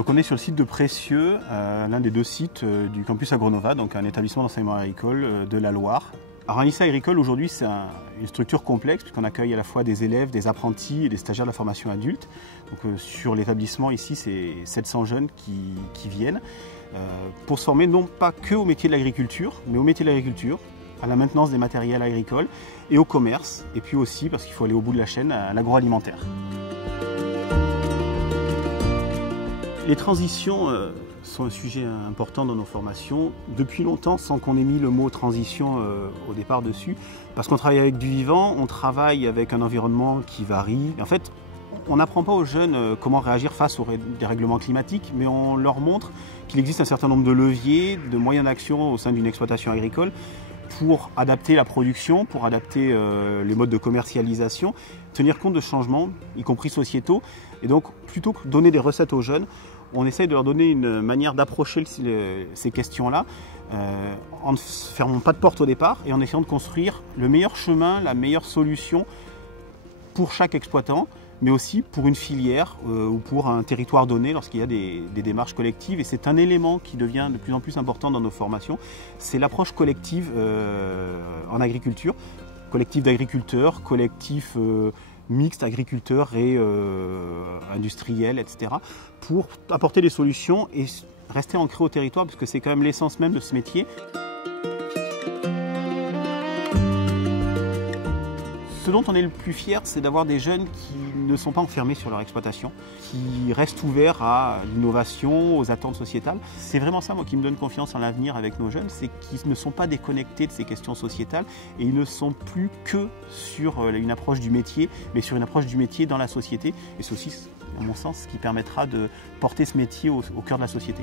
Donc on est sur le site de Précieux, l'un des deux sites du campus Agronova, donc un établissement d'enseignement agricole de la Loire. Alors un lycée agricole aujourd'hui c'est une structure complexe puisqu'on accueille à la fois des élèves, des apprentis et des stagiaires de la formation adulte. Donc sur l'établissement ici c'est 700 jeunes qui viennent pour se former non pas que au métier de l'agriculture, mais au métier de l'agriculture, à la maintenance des matériels agricoles et au commerce, et puis aussi, parce qu'il faut aller au bout de la chaîne, à l'agroalimentaire. Les transitions sont un sujet important dans nos formations, depuis longtemps sans qu'on ait mis le mot transition au départ dessus, parce qu'on travaille avec du vivant, on travaille avec un environnement qui varie. Et en fait, on n'apprend pas aux jeunes comment réagir face aux dérèglements climatiques, mais on leur montre qu'il existe un certain nombre de leviers, de moyens d'action au sein d'une exploitation agricole pour adapter la production, pour adapter les modes de commercialisation, tenir compte de changements, y compris sociétaux. Et donc, plutôt que de donner des recettes aux jeunes, on essaye de leur donner une manière d'approcher ces questions-là en ne fermant pas de porte au départ et en essayant de construire le meilleur chemin, la meilleure solution pour chaque exploitant, mais aussi pour une filière ou pour un territoire donné lorsqu'il y a des démarches collectives. Et c'est un élément qui devient de plus en plus important dans nos formations, c'est l'approche collective en agriculture, collectif d'agriculteurs, collectif mixte agriculteurs et industriels, etc., pour apporter des solutions et rester ancré au territoire, parce que c'est quand même l'essence même de ce métier. Ce dont on est le plus fier, c'est d'avoir des jeunes qui ne sont pas enfermés sur leur exploitation, qui restent ouverts à l'innovation, aux attentes sociétales. C'est vraiment ça, moi, qui me donne confiance en l'avenir avec nos jeunes, c'est qu'ils ne sont pas déconnectés de ces questions sociétales et ils ne sont plus que sur une approche du métier, mais sur une approche du métier dans la société. Et c'est aussi, à mon sens, ce qui permettra de porter ce métier au cœur de la société.